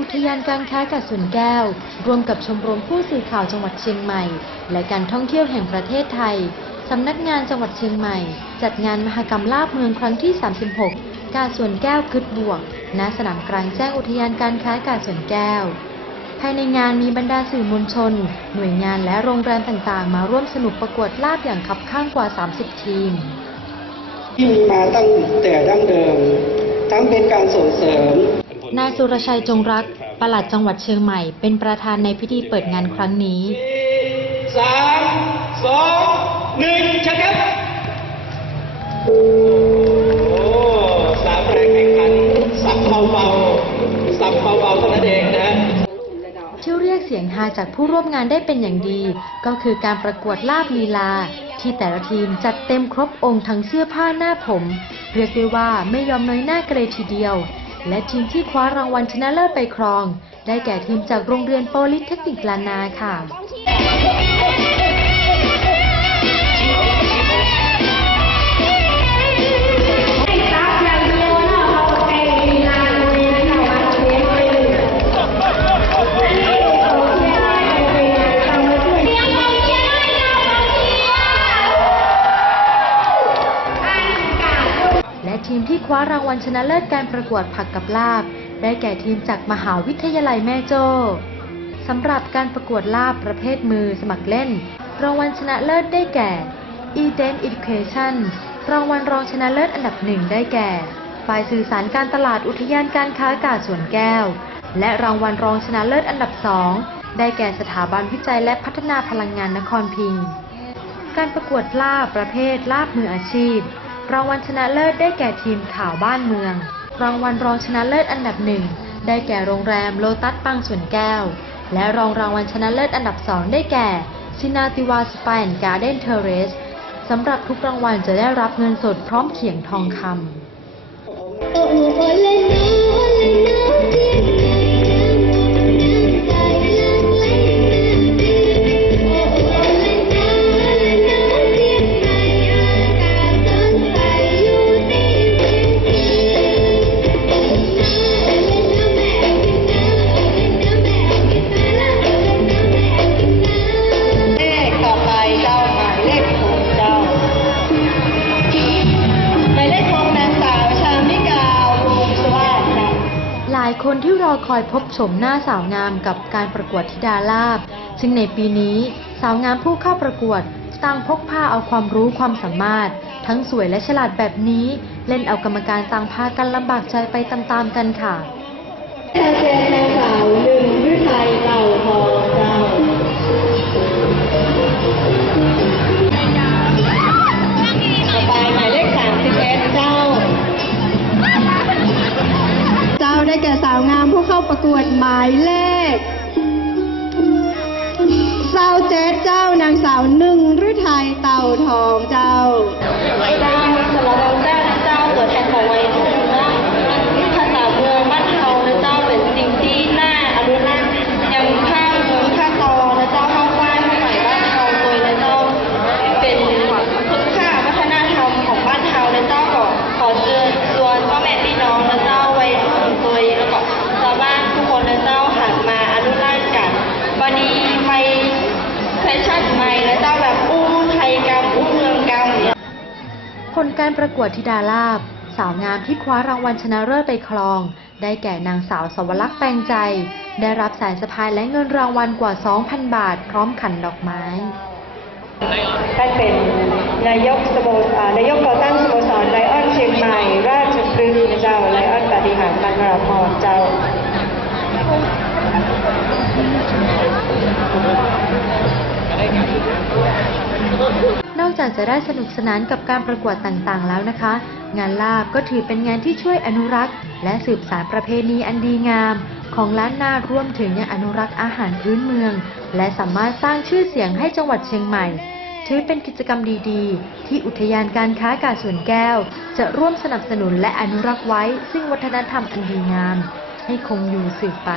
อุทยานการค้ากาดสวนแก้ว ร่วมกับชมรมผู้สื่อข่าวจังหวัดเชียงใหม่ และการท่องเที่ยวแห่งประเทศไทย สำนักงานจังหวัดเชียงใหม่ จัดงานมหกรรมลาบเมืองครั้งที่ 36 กาดสวนแก้วคึดบวก ณ สนามกลางแจ้งอุทยานการค้ากาดสวนแก้ว ภายในงานมีบรรดาสื่อมวลชน หน่วยงานและโรงแรมต่างๆ มาร่วมสนุกประกวดลาบอย่างคับข้างกว่า 30 ทีม ที่มีมาตั้งแต่ดั้งเดิม ทั้งเป็นการส่งเสริม นายสุรชัยจงรักปลัดจังหวัดเชียงใหม่ เป็นประธานในพิธีเปิดงานครั้งนี้สามสองหนึ่งชัดครับโอ้สามแรงแข่งขันสับเบาๆสับเบาๆเท่านั้นเองนะฮะที่เรียกเสียงฮาจากผู้ร่วมงานได้เป็นอย่างดี ก็คือการประกวดลาบลีลา ที่แต่ละทีมจัดเต็มครบองค์ทั้งเสื้อผ้าหน้าผม เรียกได้ว่าไม่ยอมน้อยหน้ากันเลยทีเดียว และทีมที่คว้ารางวัลชนะเลิศไปครอง ได้แก่ทีมจากโรงเรียนโปลิเทคนิคลานาค่ะ และทีมที่คว้ารางวัลชนะเลิศการประกวดผักกับลาบ ได้แก่ทีมจากมหาวิทยาลัยแม่โจ้สำหรับการประกวดลาบประเภทมือสมัครเล่น รางวัลชนะเลิศได้แก่ Eden Education รางวัลรองชนะเลิศอันดับหนึ่งได้แก่ ฝ่ายสื่อสารการตลาดอุทยานการค้ากาดสวนแก้ว และรางวัลรองชนะเลิศอันดับสองได้แก่สถาบันวิจัยและพัฒนาพลังงานนครพิงค์การประกวดลาบประเภทลาบมืออาชีพ รางวัลชนะเลิศได้แก่ทีมข่าวบ้านเมือง รางวัลรองชนะเลิศอันดับหนึ่งได้แก่โรงแรมโลตัสปังสวนแก้ว และรองรางวัลชนะเลิศอันดับสองได้แก่ซินาติวาสปานการ์เด้นเทเรสสำหรับทุกรางวัลจะได้รับเงินสดพร้อมเขียงทองคำ คนที่รอคอยพบชมหน้าสาวงามกับการประกวดธิดาลาบ ซึ่งในปีนี้สาวงามผู้เข้าประกวดต่างพกพาเอาความรู้ความสามารถ ทั้งสวยและฉลาดแบบนี้ เล่นเอากรรมการต่างพากันลำบากใจไปตามๆกันค่ะเซียนางสาวหนึ่ ประกวดหมายเลขสาวเจ็ดเจ้านางสาวหนึ่งฤทัยเต่าทองเจ้า เจ้าสำหรับเราแจ้งเจ้าตัวแทนของวัยรุ่นนะภาษาเมืองบ้านเฮานะเจ้าเป็นสิ่งที่น่าอนุรักษ์ยังข้างเมืองข้างตอนะเจ้าเข้าบ้านใหม่บ้านเฮาโดยนะเจ้าเป็นคุณค่าวัฒนธรรมของบ้านเฮานะเจ้าก็ขอเชิญชวนพ่อแม่พี่น้องนะเจ้าวัยรุ่นโดยแล้วก็ชาวบ้านทุกคนนะเจ้าหันมาอนุรักษ์กันวันนี้ ไม่แฟชั่นใหม่นะเจ้าแบบอู้ไทยกรรมอู้เมืองกรรมเนี่ยผลการประกวดธิดาลาบ สาวงามที่คว้ารางวัลชนะเลิศไปครอง ได้แก่นางสาวสวรักษ์แปลงใจ ได้รับสายสะพายและเงินรางวัลกว่า 2,000 บาท พร้อมขันดอกไม้ท่านเป็นนายกสโมสรนายกก่อตั้งสโมสรไลออนเชียงใหม่ ราชพฤกษ์เจ้าไลออนปฏิหารปันราพรเจ้า นอกจากจะได้สนุกสนานกับการประกวดต่างๆ แล้วนะคะ งานลาบก็ถือเป็นงานที่ช่วยอนุรักษ์ และสืบสานประเพณีอันดีงาม ของล้านนารวมถึงยังอนุรักษ์อาหารพื้นเมือง และสามารถสร้างชื่อเสียงให้จังหวัดเชียงใหม่ ถือเป็นกิจกรรมดีๆ ที่อุทยานการค้ากาสวนแก้ว จะร่วมสนับสนุนและอนุรักษ์ไว้ ซึ่งวัฒนธรรมอันดีงาม ให้คงอยู่สืบไป